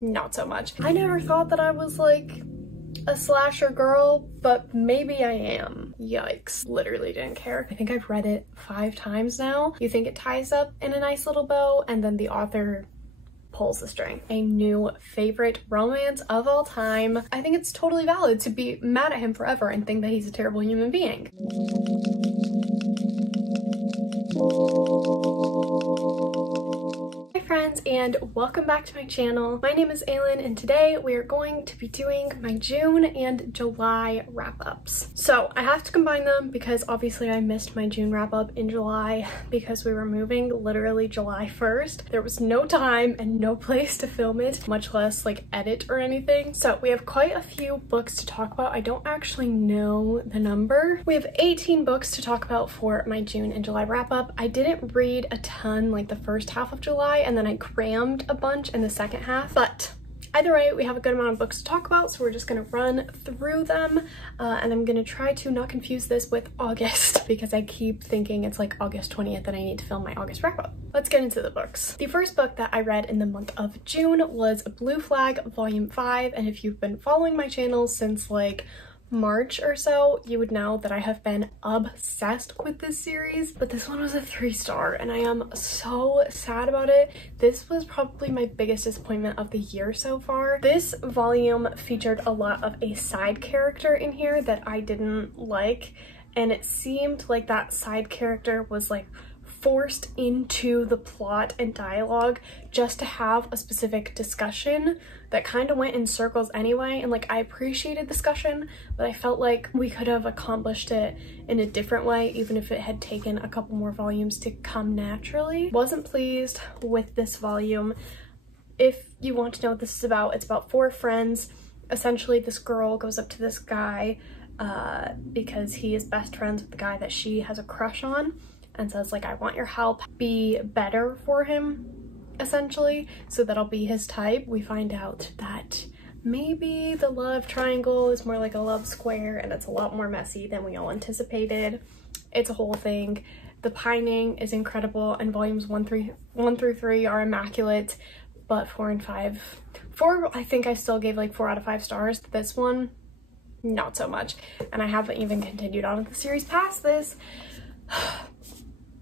not so much. I never thought that I was like a slasher girl, but maybe I am. Yikes. Literally didn't care. I think I've read it 5 times now. You think it ties up in a nice little bow, and then the author pulls the string. A new favorite romance of all time. I think it's totally valid to be mad at him forever and think that he's a terrible human being. Hi friends, and welcome back to my channel. My name is Aylin, and today we are going to be doing my June and July wrap-ups. So I have to combine them because obviously I missed my June wrap-up in July because we were moving literally July 1st. There was no time and no place to film it, much less like edit or anything. So we have quite a few books to talk about. I don't actually know the number. We have 18 books to talk about for my June and July wrap-up. I didn't read a ton like the first half of July, and then I crammed a bunch in the second half, but either way, we have a good amount of books to talk about, so we're just gonna run through them, and I'm gonna try to not confuse this with August because I keep thinking it's like August 20th and I need to film my August wrap-up. Let's get into the books. The first book that I read in the month of June was Blue Flag Volume 5, and if you've been following my channel since like March or so, you would know that I have been obsessed with this series, but this one was a 3-star and I am so sad about it. This was probably my biggest disappointment of the year so far. This volume featured a lot of a side character in here that I didn't like, and it seemed like that side character was like forced into the plot and dialogue just to have a specific discussion that kind of went in circles anyway. And like, I appreciated discussion, but I felt like we could have accomplished it in a different way, even if it had taken a couple more volumes to come naturally. Wasn't pleased with this volume. If you want to know what this is about, it's about 4 friends. Essentially, this girl goes up to this guy because he is best friends with the guy that she has a crush on, and says like, I want your help, be better for him, essentially, so that'll be his type. We find out that maybe the love triangle is more like a love square, and it's a lot more messy than we all anticipated. It's a whole thing. The pining is incredible, and volumes 1 through 3 are immaculate, but 4 and 5, 4 I think I still gave like 4 out of 5 stars. This one, not so much, and I haven't even continued on with the series past this.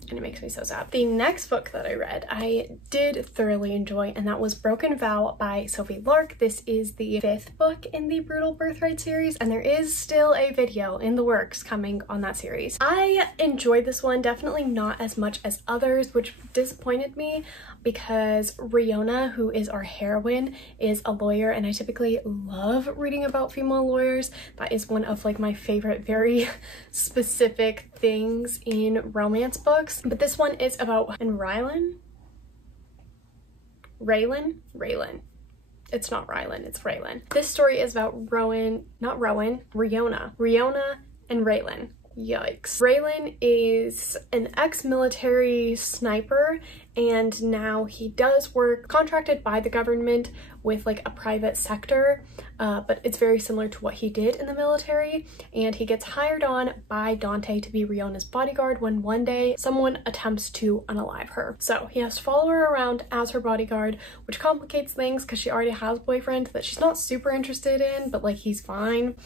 And it makes me so sad. The next book that I read, I did thoroughly enjoy, and that was Broken Vow by Sophie Lark. This is the 5th book in the Brutal Birthright series, and there is still a video in the works coming on that series. I enjoyed this one, definitely not as much as others, which disappointed me because Riona, who is our heroine, is a lawyer, and I typically love reading about female lawyers. That is one of like my favorite very specific things in romance books. But this one is about Raylan. It's not Rylan, it's Raylan. This story is about Riona and Raylan. Yikes. Raylan is an ex-military sniper, and now he does work contracted by the government with like a private sector, but it's very similar to what he did in the military, and he gets hired on by Dante to be Riona's bodyguard when one day someone attempts to unalive her. So he has to follow her around as her bodyguard, which complicates things because she already has a boyfriend that she's not super interested in, but like he's fine.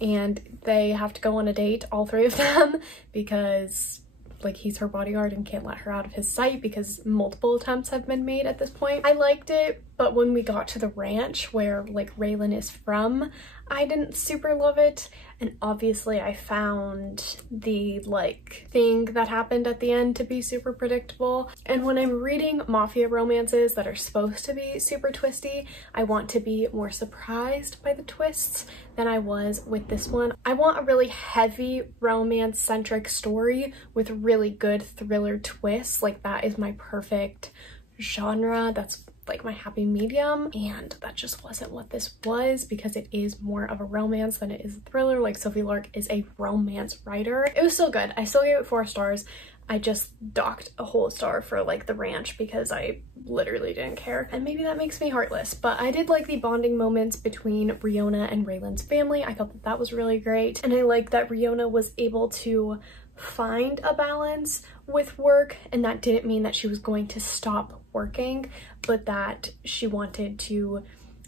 And they have to go on a date, all 3 of them, because like he's her bodyguard and can't let her out of his sight because multiple attempts have been made at this point. I liked it, but when we got to the ranch where like Raylan is from, I didn't super love it. And obviously I found the like thing that happened at the end to be super predictable. And when I'm reading mafia romances that are supposed to be super twisty, I want to be more surprised by the twists than I was with this one. I want a really heavy romance-centric story with really good thriller twists. Like, that is my perfect genre. That's like my happy medium, and that just wasn't what this was because it is more of a romance than it is a thriller. Like, Sophie Lark is a romance writer. It was still good. I still gave it 4 stars. I just docked a whole star for like the ranch because I literally didn't care, and maybe that makes me heartless, but I did like the bonding moments between Riona and Raylan's family. I thought that that was really great, and I like that Riona was able to find a balance with work, and that didn't mean that she was going to stop working, but that she wanted to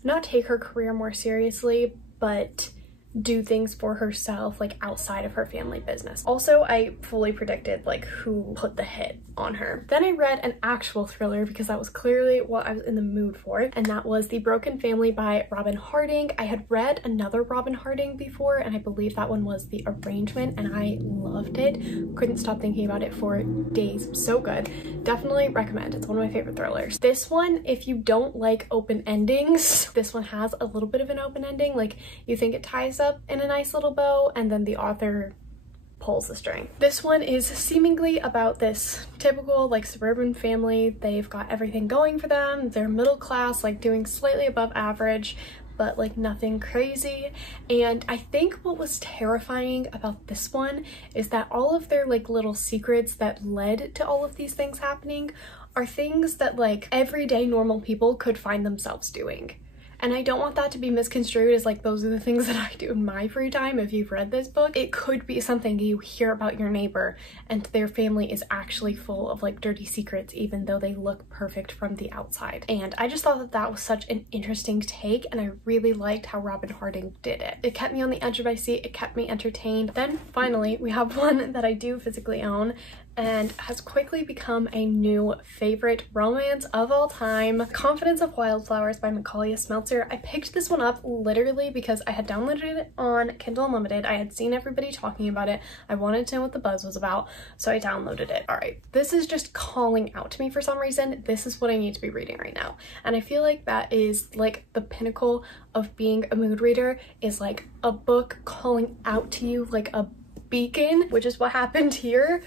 not take her career more seriously, but do things for herself, like outside of her family business. Also, I fully predicted like who put the hit on her. Then I read an actual thriller because that was clearly what I was in the mood for, and that was The Broken Family by Robin Harding. I had read another Robin Harding before, and I believe that one was The Arrangement, and I loved it. Couldn't stop thinking about it for days. So good. Definitely recommend. It's one of my favorite thrillers. This one, if you don't like open endings, this one has a little bit of an open ending. Like, you think it ties up in a nice little bow, and then the author pulls the string. This one is seemingly about this typical like suburban family. They've got everything going for them. They're middle class, like doing slightly above average, but like nothing crazy. And I think what was terrifying about this one is that all of their like little secrets that led to all of these things happening are things that like everyday normal people could find themselves doing. And I don't want that to be misconstrued as like those are the things that I do in my free time. If you've read this book, it could be something you hear about your neighbor and their family is actually full of like dirty secrets, even though they look perfect from the outside. And I just thought that that was such an interesting take, and I really liked how Robin Harding did it. It kept me on the edge of my seat. It kept me entertained. Then finally, we have one that I do physically own and has quickly become a new favorite romance of all time, Confidence of Wildflowers by Macaulay Smeltzer. I picked this one up literally because I had downloaded it on Kindle Unlimited. I had seen everybody talking about it. I wanted to know what the buzz was about, so I downloaded it. All right, this is just calling out to me for some reason. This is what I need to be reading right now. And I feel like that is like the pinnacle of being a mood reader, is like a book calling out to you like a beacon, which is what happened here.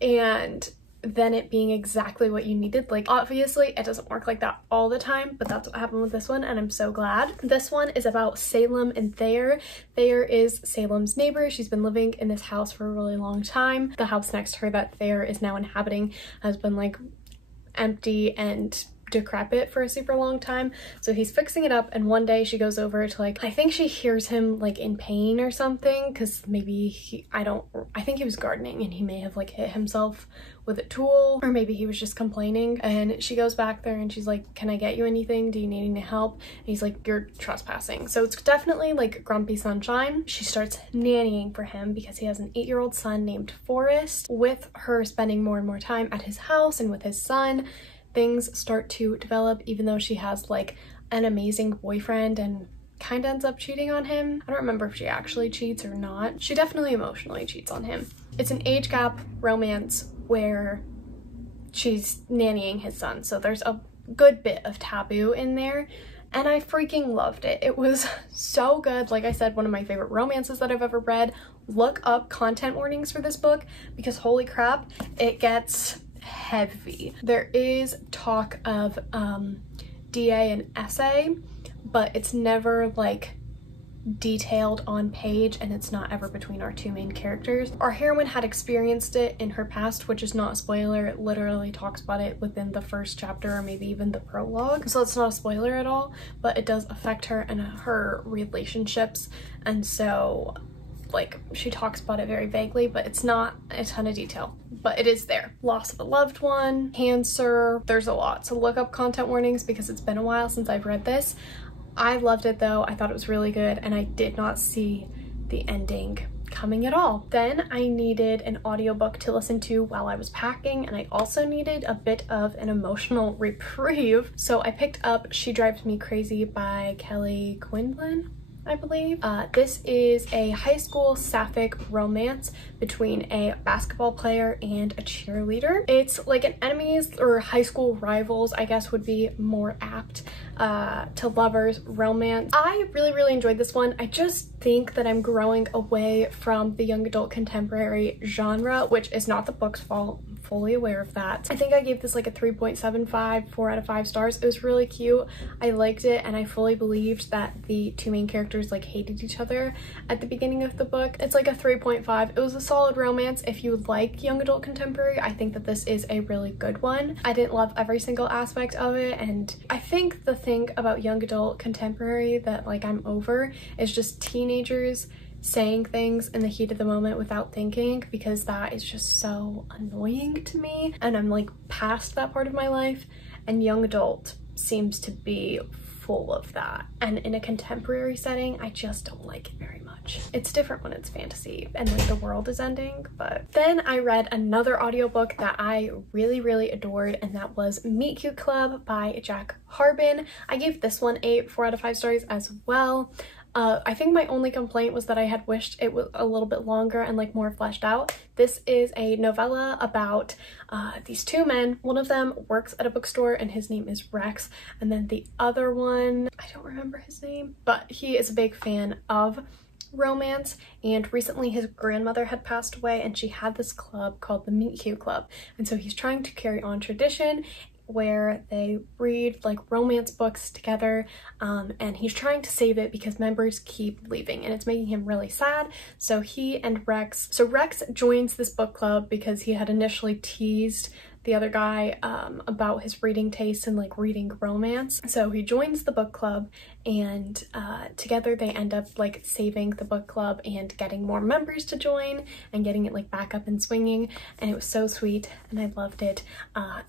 And then it being exactly what you needed. Like, obviously it doesn't work like that all the time, but that's what happened with this one, and I'm so glad. This one is about Salem and Thayer. Thayer is Salem's neighbor. She's been living in this house for a really long time. The house next to her that Thayer is now inhabiting has been like empty and decrepit for a super long time, so he's fixing it up. And one day she goes over to like, I think she hears him like in pain or something, because maybe I think he was gardening and he may have like hit himself with a tool, or maybe he was just complaining. And she goes back there and she's like, can I get you anything? Do you need any help? And he's like, you're trespassing. So it's definitely like Grumpy Sunshine. She starts nannying for him because he has an 8-year-old son named Forrest. With her spending more and more time at his house and with his son, things start to develop, even though she has like an amazing boyfriend and kind of ends up cheating on him. I don't remember if she actually cheats or not. She definitely emotionally cheats on him. It's an age gap romance where she's nannying his son, so there's a good bit of taboo in there, and I freaking loved it. It was so good. Like I said, one of my favorite romances that I've ever read. Look up content warnings for this book because holy crap, it gets heavy. There is talk of DA and essay, but it's never like detailed on page, and it's not ever between our two main characters. Our heroine had experienced it in her past, which is not a spoiler. It literally talks about it within the first chapter or maybe even the prologue, so it's not a spoiler at all, but it does affect her and her relationships. And so like she talks about it very vaguely, but it's not a ton of detail, but it is there. Loss of a loved one, cancer, there's a lot. So look up content warnings because it's been a while since I've read this. I loved it though. I thought it was really good, and I did not see the ending coming at all. Then I needed an audiobook to listen to while I was packing, and I also needed a bit of an emotional reprieve. So I picked up She Drives Me Crazy by Kelly Quinlan, I believe. This is a high school sapphic romance between a basketball player and a cheerleader. It's like an enemies or high school rivals, I guess would be more apt, to lovers romance. I really enjoyed this one. I just think that I'm growing away from the young adult contemporary genre, which is not the book's fault. Fully aware of that. I think I gave this like a 3.75, 4 out of 5 stars. It was really cute. I liked it, and I fully believed that the two main characters like hated each other at the beginning of the book. It's like a 3.5. It was a solid romance. If you like young adult contemporary, I think that this is a really good one. I didn't love every single aspect of it, and I think the thing about young adult contemporary that like I'm over is just teenagers saying things in the heat of the moment without thinking, because that is just so annoying to me, and I'm like past that part of my life. And young adult seems to be full of that, and in a contemporary setting I just don't like it very much. It's different when it's fantasy and like the world is ending. But then I read another audiobook that I really adored, and that was Meet Cute Club by Jack Harbin. I gave this one a 4 out of 5 stars as well. I think my only complaint was that I had wished it was a little bit longer and like more fleshed out. This is a novella about these two men. One of them works at a bookstore and his name is Rex, and then the other one, I don't remember his name, but he is a big fan of romance, and recently his grandmother had passed away and she had this club called the Meet Cute Club, and so he's trying to carry on tradition where they read like romance books together, and he's trying to save it because members keep leaving and it's making him really sad. So Rex joins this book club because he had initially teased the other guy about his reading taste and like reading romance. So he joins the book club, and together they end up like saving the book club and getting more members to join and getting it like back up and swinging, and it was so sweet and I loved it.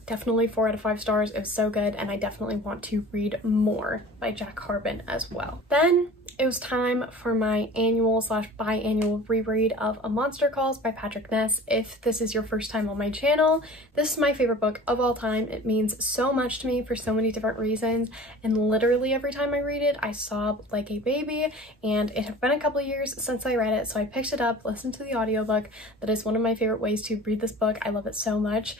Definitely 4 out of 5 stars. It was so good, and I definitely want to read more by Jack Harbin as well. Then it was time for my annual / biannual reread of A Monster Calls by Patrick Ness. If this is your first time on my channel, this is my favorite book of all time. It means so much to me for so many different reasons, and literally every time I read it I sob like a baby, and it had been a couple of years since I read it, so I picked it up, listened to the audiobook. That is one of my favorite ways to read this book. I love it so much.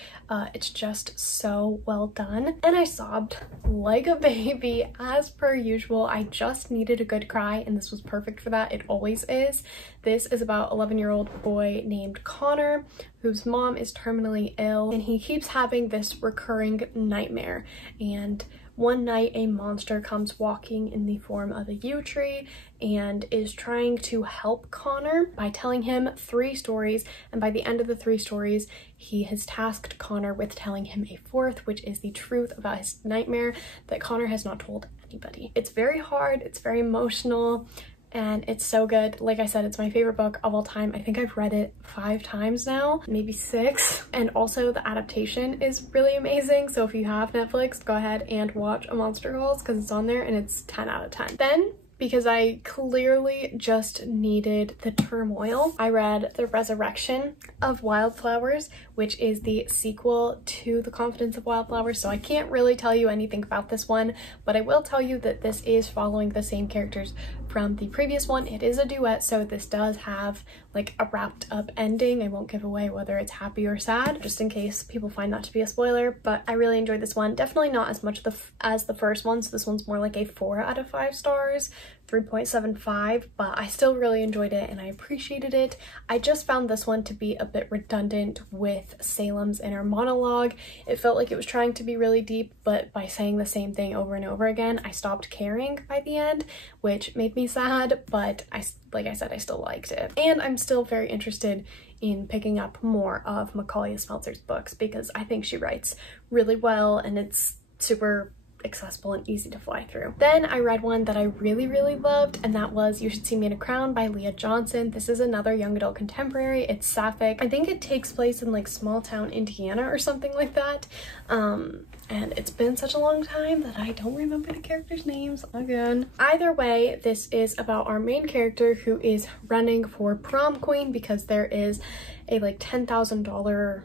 It's just so well done, and I sobbed like a baby as per usual. I just needed a good cry, and this was perfect for that. It always is. This is about 11-year-old boy named Connor, whose mom is terminally ill, and he keeps having this recurring nightmare. And one night a monster comes walking in the form of a yew tree and is trying to help Connor by telling him 3 stories, and by the end of the 3 stories he has tasked Connor with telling him a 4th, which is the truth about his nightmare that Connor has not told anybody. It's very hard, it's very emotional, and it's so good. Like I said, it's my favorite book of all time. I think I've read it 5 times now, maybe 6. And also the adaptation is really amazing. So if you have Netflix, go ahead and watch A Monster Calls because it's on there and it's 10 out of 10. Then, because I clearly just needed the turmoil, I read The Resurrection of Wildflowers, which is the sequel to The Confidence of Wildflowers. So I can't really tell you anything about this one, but I will tell you that this is following the same characters from the previous one. It is a duet, so this does have like a wrapped up ending. I won't give away whether it's happy or sad, just in case people find that to be a spoiler, but I really enjoyed this one. Definitely not as much as the first one, so this one's more like a 4 out of 5 stars, 3.75, but I still really enjoyed it and I appreciated it. I just found this one to be a bit redundant with Salem's inner monologue. It felt like it was trying to be really deep, but by saying the same thing over and over again, I stopped caring by the end, which made me sad, but like I said, I still liked it. And I'm still very interested in picking up more of Macaulay Smeltzer's books because I think she writes really well and it's super accessible and easy to fly through. Then I read one that I really loved, and that was You Should See Me in a Crown by Leah Johnson. This is another young adult contemporary. It's sapphic. I think it takes place in like small town Indiana or something like that. And it's been such a long time that I don't remember the characters' names again. Either way, this is about our main character who is running for prom queen because there is a like $10,000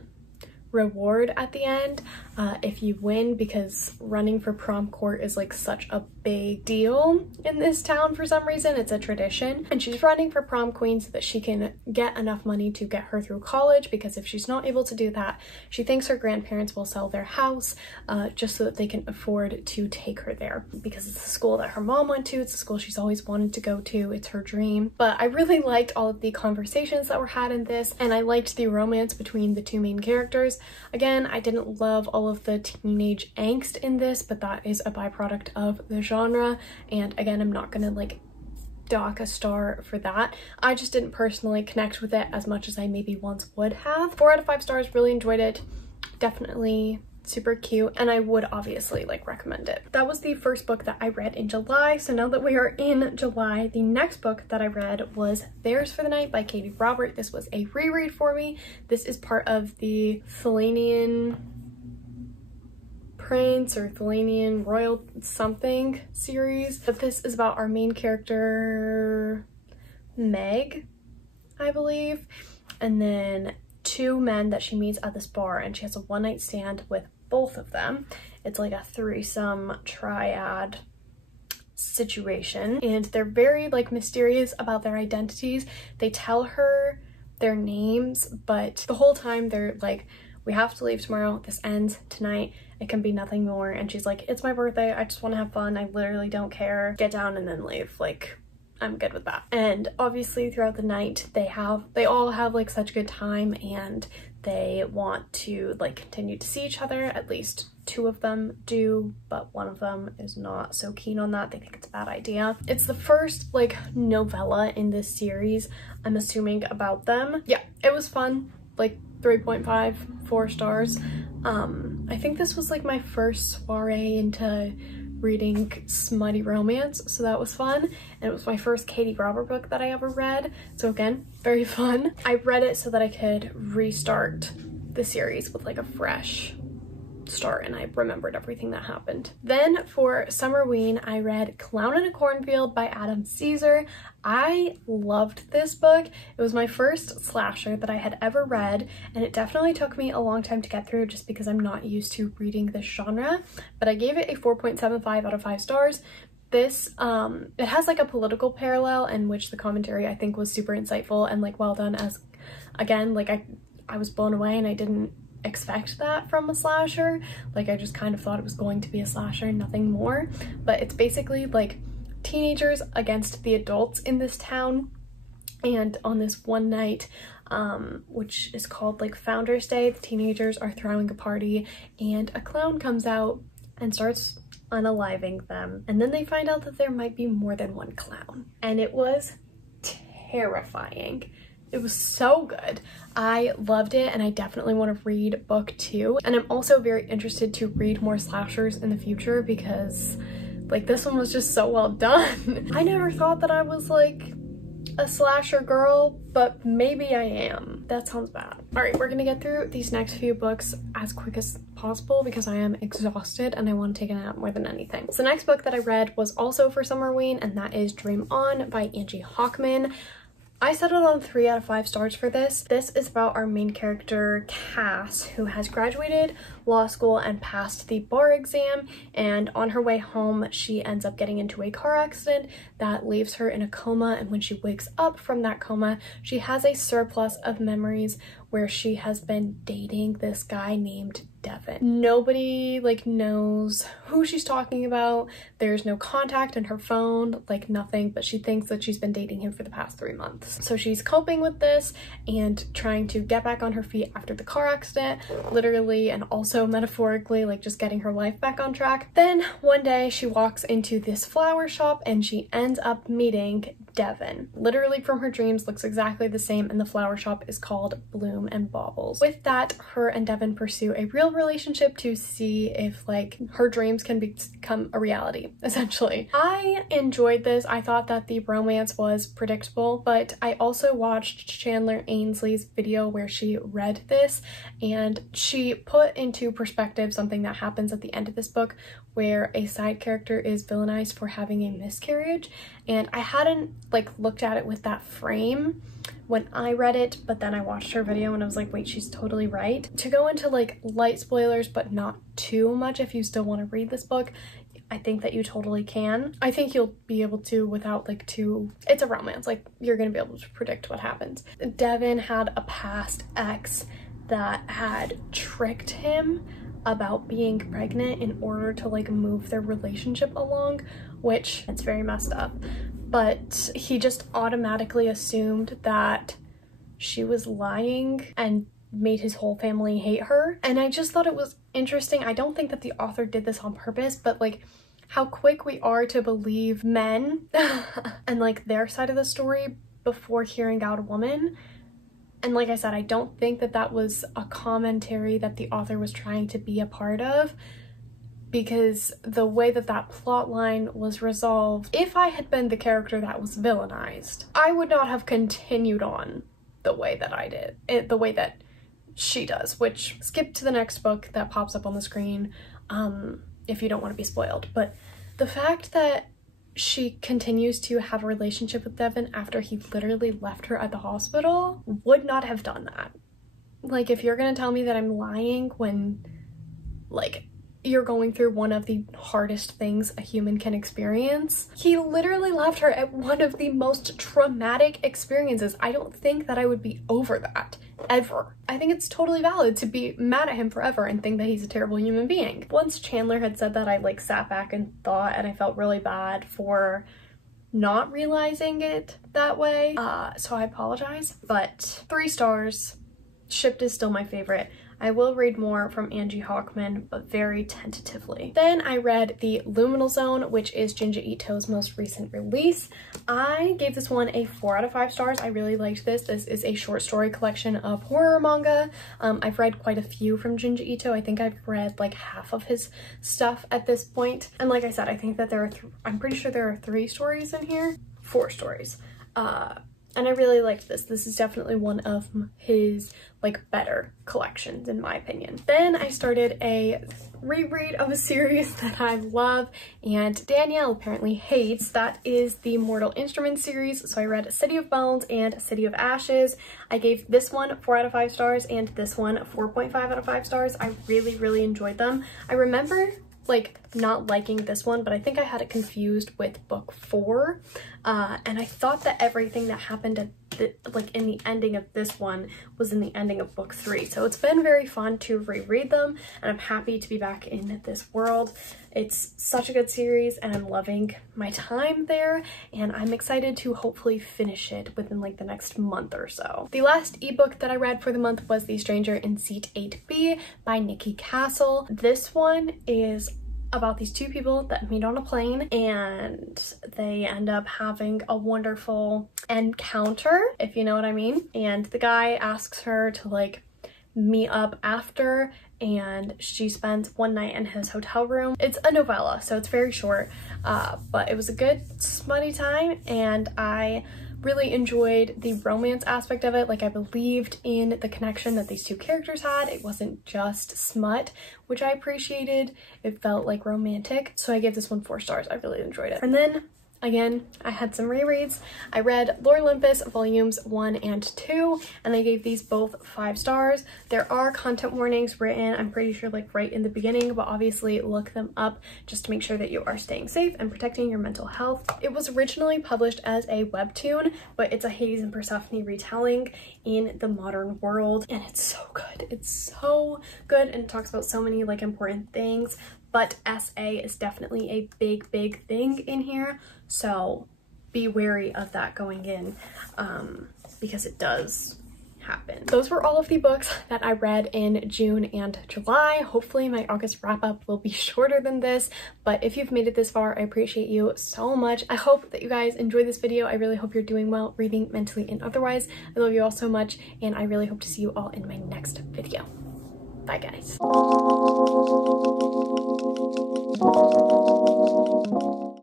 reward at the end if you win, because running for prom court is like such a big deal in this town for some reason. It's a tradition, and she's running for prom queen so that she can get enough money to get her through college, because if she's not able to do that, she thinks her grandparents will sell their house just so that they can afford to take her there, because it's the school that her mom went to, it's the school she's always wanted to go to, it's her dream. But I really liked all of the conversations that were had in this, and I liked the romance between the 2 main characters. Again, I didn't love all of the teenage angst in this, but that is a byproduct of the genre, and again, I'm not gonna like dock a star for that. I just didn't personally connect with it as much as I maybe once would have. 4 out of 5 stars, really enjoyed it. Definitely super cute, and I would obviously like recommend it. That was the first book that I read in July, so now that we are in July, the next book that I read was Theirs for the Night by Katie Robert. This was a reread for me. This is part of the Selenian Prince or Thelanian Royal something series. But this is about our main character, Meg, I believe, and then two men that she meets at this bar, and she has a one-night stand with both of them. It's like a threesome triad situation, and they're very like mysterious about their identities. They tell her their names, but the whole time they're like, we have to leave tomorrow, this ends tonight, it can be nothing more. And she's like, it's my birthday, I just want to have fun, I literally don't care, get down and then leave, like I'm good with that. And obviously throughout the night they all have like such a good time, and they want to like continue to see each other. At least two of them do, but one of them is not so keen on that. They think it's a bad idea. It's the first like novella in this series, I'm assuming, about them. Yeah, it was fun, like 3.5, 4 stars. I think this was like my first soiree into reading smutty romance, so that was fun. And it was my first Katie Robert book that I ever read, so again, very fun. I read it so that I could restart the series with like a fresh start, and I remembered everything that happened. Then for Summerween, I read Clown in a Cornfield by Adam Caesar. I loved this book. It was my first slasher that I had ever read, and it definitely took me a long time to get through just because I'm not used to reading this genre, but I gave it a 4.75 out of 5 stars. This, it has like a political parallel in which the commentary I think was super insightful and like well done, as again, like I was blown away, and I didn't expect that from a slasher. Like I just kind of thought it was going to be a slasher and nothing more, but it's basically like teenagers against the adults in this town, and on this one night which is called like Founders Day, the teenagers are throwing a party and a clown comes out and starts unaliving them, and then they find out that there might be more than one clown, and it was terrifying. It was so good. I loved it, and I definitely want to read book 2. And I'm also very interested to read more slashers in the future because like this one was just so well done. I never thought that I was like a slasher girl, but maybe I am. That sounds bad. All right, we're gonna get through these next few books as quick as possible because I am exhausted and I want to take a nap more than anything. So the next book that I read was also for Summerween, and that is Dream On by Angie Hockman. I settled on 3 out of 5 stars for this. This is about our main character, Cass, who has graduated law school and passed the bar exam, and on her way home, she ends up getting into a car accident that leaves her in a coma, and when she wakes up from that coma, she has a surplus of memories where she has been dating this guy named Devin. Nobody like knows who she's talking about. There's no contact in her phone, like nothing, but she thinks that she's been dating him for the past 3 months. So she's coping with this and trying to get back on her feet after the car accident, literally and also metaphorically, like just getting her life back on track. Then one day she walks into this flower shop and she ends up meeting Devin. Literally from her dreams, looks exactly the same, and the flower shop is called Bloom and Baubles. With that, her and Devin pursue a real relationship to see if like her dreams can become a reality, essentially. I enjoyed this. I thought that the romance was predictable, but I also watched Chandler Ainsley's video where she read this, and she put into perspective something that happens at the end of this book where a side character is villainized for having a miscarriage, and I hadn't like looked at it with that frame when I read it, but then I watched her video and I was like, wait, she's totally right. To go into like light spoilers but not too much, if you still want to read this book, I think that you totally can. I think you'll be able to without like it's a romance, like you're gonna be able to predict what happens. Devin had a past ex that had tricked him about being pregnant in order to like move their relationship along, which it's very messed up. But he just automatically assumed that she was lying and made his whole family hate her. And I just thought it was interesting. I don't think that the author did this on purpose, but like how quick we are to believe men and like their side of the story before hearing out a woman. And like I said, I don't think that that was a commentary that the author was trying to be a part of, because the way that that plot line was resolved, if I had been the character that was villainized, I would not have continued on the way that I did, the way that she does, which skip to the next book that pops up on the screen. if you don't want to be spoiled. But the fact that she continues to have a relationship with Devin after he literally left her at the hospital, would not have done that. Like, if you're gonna tell me that I'm lying when, like, you're going through one of the hardest things a human can experience. He literally left her at one of the most traumatic experiences. I don't think that I would be over that, ever. I think it's totally valid to be mad at him forever and think that he's a terrible human being. Once Chandler had said that, I like sat back and thought, and I felt really bad for not realizing it that way. So I apologize, but 3 stars. Shipped is still my favorite. I will read more from Angie Hockman, but very tentatively. Then I read The Luminal Zone, which is Junji Ito's most recent release. I gave this one a 4 out of 5 stars. I really liked this. This is a short story collection of horror manga. I've read quite a few from Junji Ito. I think I've read like half of his stuff at this point. And like I said, I think that there are, I'm pretty sure there are 3 stories in here. 4 stories. And I really liked this. This is definitely one of his like better collections in my opinion. Then I started a reread of a series that I love and Danielle apparently hates. That is the Mortal Instruments series. So I read City of Bones and City of Ashes. I gave this one 4 out of 5 stars and this one 4.5 out of 5 stars. I really enjoyed them. I remember like not liking this one, but I think I had it confused with book 4, and I thought that everything that happened at like in the ending of this one was in the ending of book 3. So it's been very fun to reread them, and I'm happy to be back in this world. It's such a good series and I'm loving my time there, and I'm excited to hopefully finish it within like the next month or so. The last ebook that I read for the month was The Stranger in Seat 8B by Nikki Castle. This one is about these 2 people that meet on a plane and they end up having a wonderful encounter, if you know what I mean. And the guy asks her to like meet up after, and she spends one night in his hotel room. It's a novella, so it's very short, but it was a good smutty time, and I really enjoyed the romance aspect of it. Like, I believed in the connection that these 2 characters had. It wasn't just smut, which I appreciated. It felt like romantic. So I gave this one 4 stars. I really enjoyed it. And then again, I had some rereads. I read Lord Olympus volumes 1 and 2, and I gave these both 5 stars. There are content warnings written, I'm pretty sure like right in the beginning, but obviously look them up just to make sure that you are staying safe and protecting your mental health. It was originally published as a webtoon, but it's a Hades and Persephone retelling in the modern world, and it's so good. It's so good, and it talks about so many like important things, but SA is definitely a big thing in here. So be wary of that going in, because it does happen. Those were all of the books that I read in June and July. Hopefully my August wrap-up will be shorter than this, but if you've made it this far, I appreciate you so much. I hope that you guys enjoyed this video. I really hope you're doing well, reading, mentally, and otherwise. I love you all so much, and I really hope to see you all in my next video. Bye, guys.